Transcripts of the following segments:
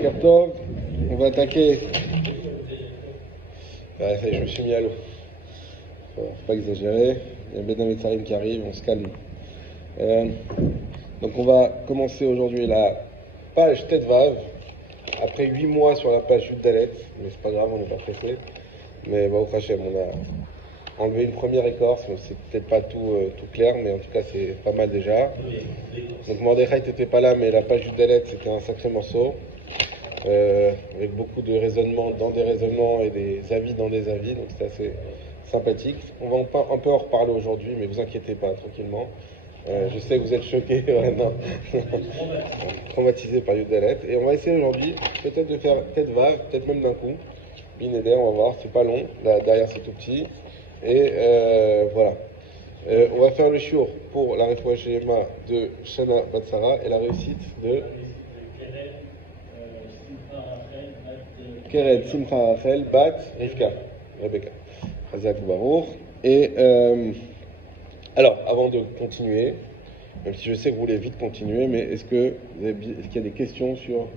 Boker, on va attaquer. Ah, ça y est, je me suis mis à l'eau. Faut pas exagérer. Il y a Bédin Metzarim qui arrive, on se calme. Donc on va commencer aujourd'hui la page Tetvav. Après 8 mois sur la page Yud Dalet, mais c'est pas grave, on n'est pas pressé. Mais au Hachem, on a enlevé une première écorce, donc c'est peut-être pas tout clair, mais en tout cas c'est pas mal déjà. Donc Mordechai n'était pas là, mais la page Yud Dalet c'était un sacré morceau. Avec beaucoup de raisonnements dans des raisonnements et des avis dans des avis, donc c'est assez sympathique. On va un peu en reparler aujourd'hui, mais vous inquiétez pas, tranquillement. Je sais que vous êtes choqués, non. Traumatisés par Yud Dalet. Et on va essayer aujourd'hui peut-être de faire Tetvav, peut-être même d'un coup. Bineder, on va voir, c'est pas long, là derrière c'est tout petit. Et voilà. On va faire le shiur pour la Refoua Shema de Shana Batsara et la réussite de Keren Simcha Rachel Bat Rivka, Rebecca. Chazak Baruch. Et alors, avant de continuer, même si je sais que vous voulez vite continuer, mais est-ce qu'il y a des questions sur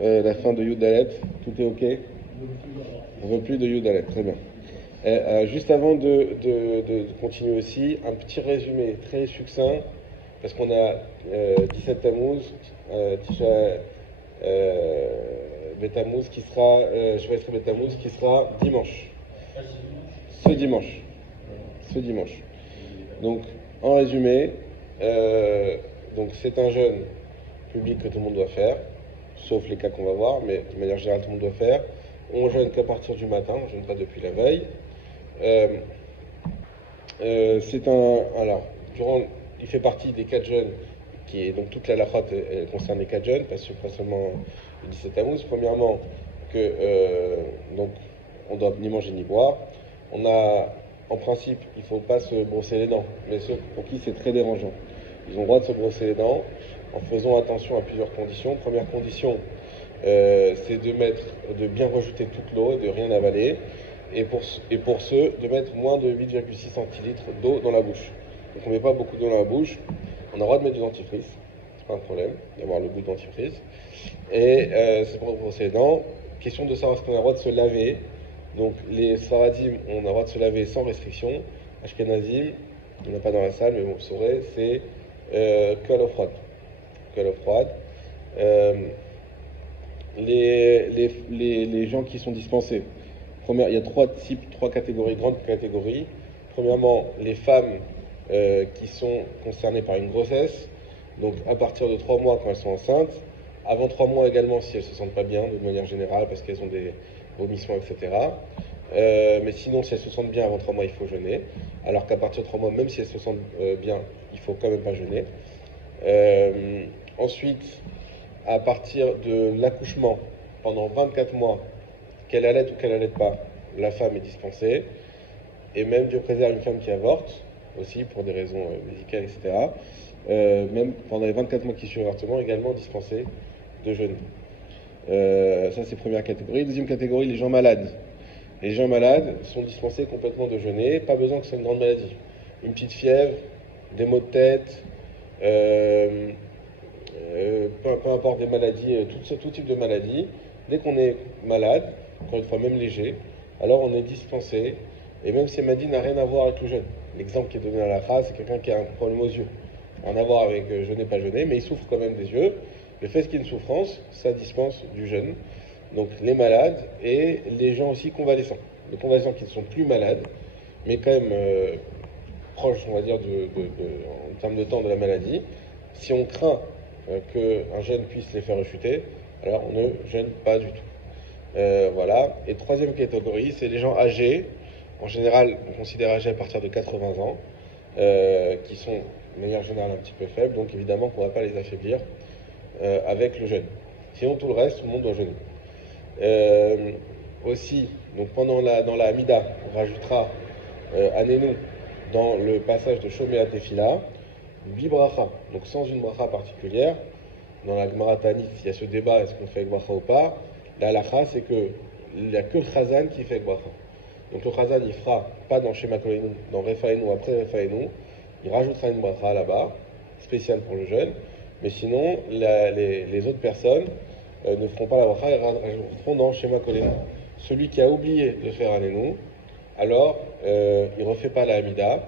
la fin de Yud Dalet? Tout est OK? On ne veut plus de Yud Dalet, très bien. Juste avant de continuer aussi, un petit résumé très succinct, parce qu'on a 17 Tammuz, Tisha Betammuz qui sera, Shvaïsri Betammuz qui sera dimanche. Ce dimanche. Donc, en résumé, donc c'est un jeûne public que tout le monde doit faire, sauf les cas qu'on va voir, mais de manière générale, tout le monde doit faire. On jeûne qu'à partir du matin, on ne jeûne pas depuis la veille. Il fait partie des 4 jeûnes, donc toute la lachot concerne les 4 jeûnes, pas seulement le 17 Tammuz. Premièrement, donc on doit ni manger ni boire. En principe, il ne faut pas se brosser les dents, mais ceux pour qui c'est très dérangeant, ils ont le droit de se brosser les dents en faisant attention à plusieurs conditions. Première condition, c'est de bien rejeter toute l'eau et de rien avaler. Et pour ceux, de mettre moins de 8,6 centilitres d'eau dans la bouche. Donc on ne met pas beaucoup d'eau dans la bouche. On a le droit de mettre du dentifrice, c'est pas un problème d'avoir le goût de dentifrice. Et c'est pour brosser les dents. Question de savoir est-ce qu'on a le droit de se laver. Donc les Sfaradim, on a le droit de se laver sans restriction. Ashkenazim, on n'a pas dans la salle, mais vous saurez, c'est que à l'eau froide. Les gens qui sont dispensés. Il y a 3 catégories, grandes catégories. Premièrement, les femmes qui sont concernées par une grossesse, donc à partir de 3 mois quand elles sont enceintes, avant 3 mois également si elles ne se sentent pas bien, de manière générale, parce qu'elles ont des vomissements, etc. Mais sinon, si elles se sentent bien avant 3 mois, il faut jeûner. Alors qu'à partir de 3 mois, même si elles se sentent bien, il ne faut quand même pas jeûner. Ensuite, à partir de l'accouchement, pendant 24 mois, qu'elle allait ou qu'elle allait pas, la femme est dispensée. Et même, Dieu préserve une femme qui avorte, aussi pour des raisons médicales, etc. Même pendant les 24 mois qui suivent l'avortement, également dispensée de jeûner. Ça, c'est première catégorie. Deuxième catégorie, les gens malades. Les gens malades sont dispensés complètement de jeûner. Pas besoin que ce soit une grande maladie. Une petite fièvre, des maux de tête, peu importe des maladies, tout type de maladie. Dès qu'on est malade, encore une fois même léger, alors on est dispensé. Et même si maladie n'a rien à voir avec le jeûne. L'exemple qui est donné à la phrase, c'est quelqu'un qui a un problème aux yeux. Rien à voir avec jeûner, pas jeûner, mais il souffre quand même des yeux. Le fait qu'il y ait une souffrance, ça dispense du jeûne. Donc les malades et les gens aussi convalescents. Les convalescents qui ne sont plus malades, mais quand même proches, on va dire, en termes de temps de la maladie. Si on craint qu'un jeûne puisse les faire rechuter, alors on ne jeûne pas du tout. Voilà. Et troisième catégorie, c'est les gens âgés. En général, on considère âgés à partir de 80 ans, qui sont de manière générale un petit peu faibles, donc évidemment qu'on ne va pas les affaiblir avec le jeûne. Sinon, tout le reste, tout le monde doit jeûner. Aussi, donc dans la Hamida, on rajoutera Anénou dans le passage de Shomea Tefila, 8 brachas, donc sans une bracha particulière. Dans la Gemara Tanit, il y a ce débat, est-ce qu'on fait avec bracha ou pas. La halakha, c'est qu'il n'y a que le Chazan qui fait avec bracha. Donc le Chazan, il fera pas dans Shema Kolenu, dans Refaenu, après Refaenu, il rajoutera une bracha là-bas, spéciale pour le jeûne. Mais sinon, les autres personnes ne feront pas la bracha et rajouteront dans Shema Kolenu. Celui qui a oublié de faire Anenu, alors il ne refait pas la Hamida.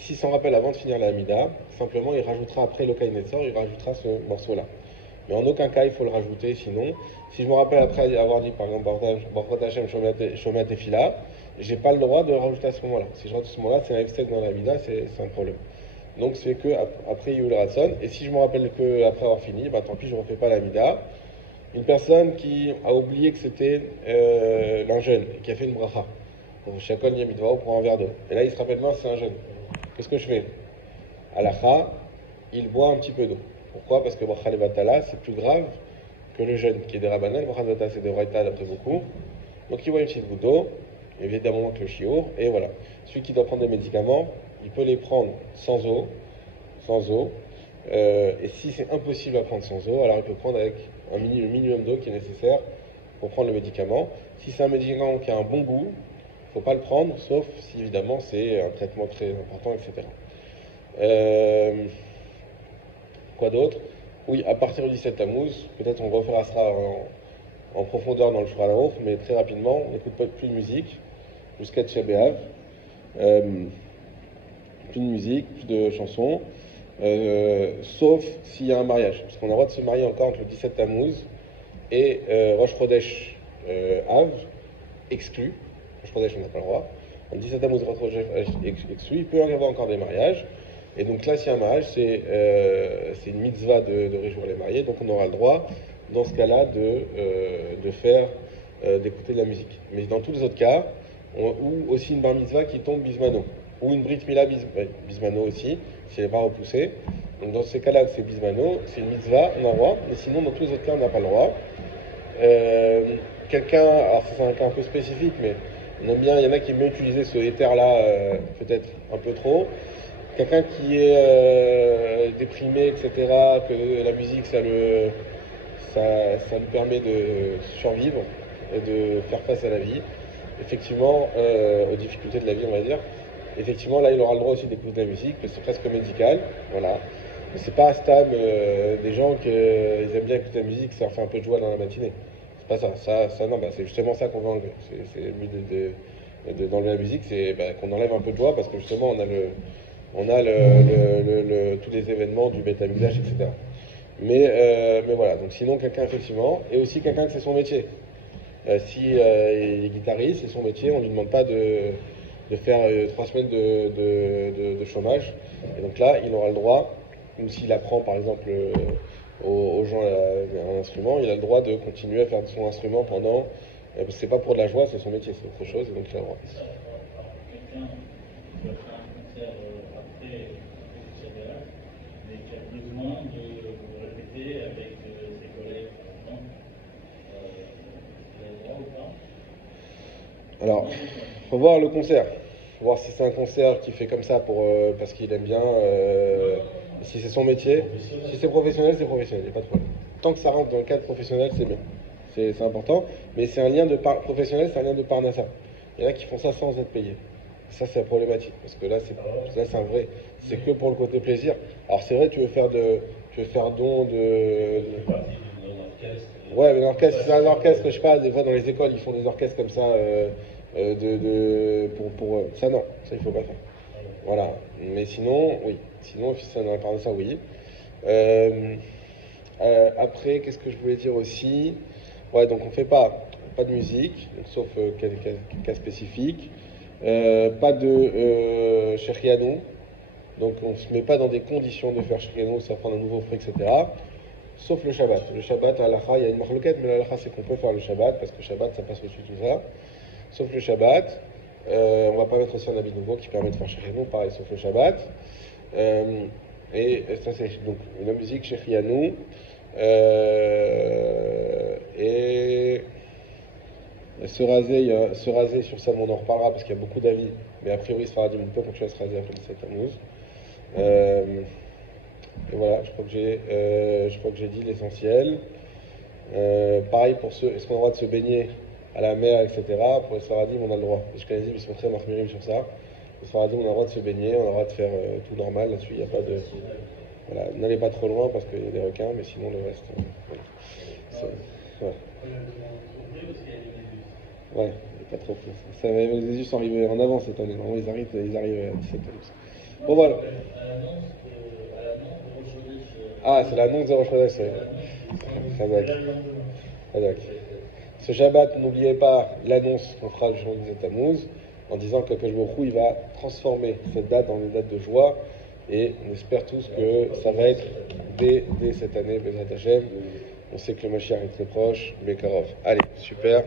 S'il s'en rappelle avant de finir la Hamida, simplement il rajoutera après le Kain Netzor, il rajoutera ce morceau-là. Mais en aucun cas il faut le rajouter, sinon, si je me rappelle après avoir dit par exemple Baruch Hashem Shomer Tefila, j'ai pas le droit de le rajouter à ce moment-là. Si je rajoute à ce moment-là, c'est un F7 dans la Hamida, c'est un problème. Donc c'est que après Yul Ratson, et si je me rappelle que après avoir fini, bah, tant pis, je ne refais pas la Hamida. Une personne qui a oublié que c'était un jeûne, qui a fait une bracha. Shakol Yamidvao pour un verre d'eau. Et là, il se rappelle, non, c'est un jeûne. Qu'est-ce que je fais? Alacha, il boit un petit peu d'eau. Pourquoi? Parce que bracha levatala, c'est plus grave que le jeûne, qui est des rabanan. Bracha levatala, c'est des vraïta d'après beaucoup. Donc il boit une petite goutte d'eau, évidemment que le chiour, et voilà. Celui qui doit prendre des médicaments, il peut les prendre sans eau, sans eau. Et si c'est impossible à prendre sans eau, alors il peut prendre avec le minimum d'eau qui est nécessaire pour prendre le médicament. Si c'est un médicament qui a un bon goût, il ne faut pas le prendre, sauf si évidemment c'est un traitement très important, etc. Quoi d'autre? Oui, à partir du 17 Tammuz, peut-être on refera ça en profondeur dans le Shulchan Aruch, mais très rapidement, on n'écoute pas plus de musique jusqu'à Tisha B'Av. Plus de musique, plus de chansons, sauf s'il y a un mariage. Parce qu'on a le droit de se marier encore entre le 17 Tammuz et Rosh Chodesh Av, exclu. Rosh Chodesh, on n'a pas le droit. Le 17 Tammuz, Rosh Chodesh exclu. Il peut y avoir encore des mariages. Et donc là, s'il y a un mariage, c'est une mitzvah de réjouir les mariés. Donc on aura le droit, dans ce cas-là, de faire, d'écouter de la musique. Mais dans tous les autres cas, ou aussi une bar mitzvah qui tombe bismano. Ou une brit mila bismano aussi, si elle n'est pas repoussée. Donc dans ces cas-là, c'est bismano, c'est une mitzvah, on a le droit, mais sinon dans tous les autres cas, on n'a pas le droit. Quelqu'un, alors c'est un cas un peu spécifique, mais on aime bien, il y en a qui aiment bien utiliser ce éther-là, peut-être un peu trop. Quelqu'un qui est déprimé, etc., que la musique, ça lui permet de survivre et de faire face à la vie. Effectivement, aux difficultés de la vie, on va dire. Effectivement, là, il aura le droit aussi d'écouter de la musique, mais c'est presque médical, voilà. Mais c'est pas à Stam des gens qui aiment bien écouter la musique, ça leur fait un peu de joie dans la matinée. C'est pas ça. Ça non, c'est justement ça qu'on veut enlever. C'est le but d'enlever la musique, c'est qu'on enlève un peu de joie, parce que justement, on a tous les événements du Beth Amikdash, etc. Mais voilà, donc sinon, quelqu'un, effectivement, et aussi quelqu'un que c'est son métier. Si il est guitariste, c'est son métier, on ne lui demande pas de faire 3 semaines de chômage. Et donc là, il aura le droit, ou s'il apprend par exemple aux gens un instrument, il a le droit de continuer à faire son instrument pendant. Parce que c'est pas pour de la joie, c'est son métier, c'est autre chose, et donc il a le droit. Quelqu'un qui va faire un concert après mais qui a besoin de répéter avec ses collègues, par exemple, il a le droit ou pas? Alors, faut voir le concert. Faut voir si c'est un concert qu'il fait comme ça parce qu'il aime bien. Si c'est son métier. Si c'est professionnel, c'est professionnel, il n'y a pas de problème. Tant que ça rentre dans le cadre professionnel, c'est bien. C'est important. Mais c'est un lien professionnel, c'est un lien de parnassa. Il y en a qui font ça sans être payés. Ça, c'est problématique. Parce que là, c'est un vrai. C'est que pour le côté plaisir. Alors, c'est vrai, tu veux faire don de. Ouais, mais l'orchestre, c'est un orchestre, je sais pas, des fois dans les écoles, ils font des orchestres comme ça, ça non, ça il faut pas faire. Voilà, mais sinon, oui, sinon, si ça n'en parle de ça, oui. Après, qu'est-ce que je voulais dire aussi? Ouais, donc on fait pas de musique, donc, sauf cas spécifiques, pas de Shehrianou, donc on ne se met pas dans des conditions de faire Shehrianou, ça prend un nouveau fruit, etc. Sauf le Shabbat. Le Shabbat, à l'Alacha, il y a une marloquette, mais l'Alacha, c'est qu'on peut faire le Shabbat, parce que le Shabbat, ça passe au-dessus de tout ça. Sauf le Shabbat, on va pas mettre aussi un habit nouveau qui permet de faire Shehrianou, pareil, sauf le Shabbat. Et ça, c'est donc la musique Shehrianou. Et se raser sur ça, on en reparlera, parce qu'il y a beaucoup d'avis, mais a priori, Sfaradim, on peut continuer à se raser après le 7 Tammuz. Et voilà, je crois que j'ai dit l'essentiel. Pareil pour ceux, est-ce qu'on a le droit de se baigner à la mer, etc. Pour les Sfaradim, on a le droit. Les Ashkenazim, ils sont très marmirim sur ça. Les Sfaradim, on a le droit de se baigner, on a le droit de faire tout normal là-dessus. Il n'y a pas de. Voilà, n'allez pas trop loin parce qu'il y a des requins, mais sinon le reste. Voilà. Ouais. Ouais, pas trop. Les Jésus sont arrivés en avance cette année. Normalement, ils arrivent à 17 ans. Bon, voilà. Ah, c'est l'annonce de Rosh Chodesh, ouais. Hadak. Hadak. Ce Shabbat, n'oubliez pas l'annonce qu'on fera le jour de Tammuz, en disant que Akash Baruch Hu, il va transformer cette date en une date de joie, et on espère tous que ça va être dès cette année, Bezrat Hashem. On sait que le Mashiach est très proche, mais Karov. Allez, super.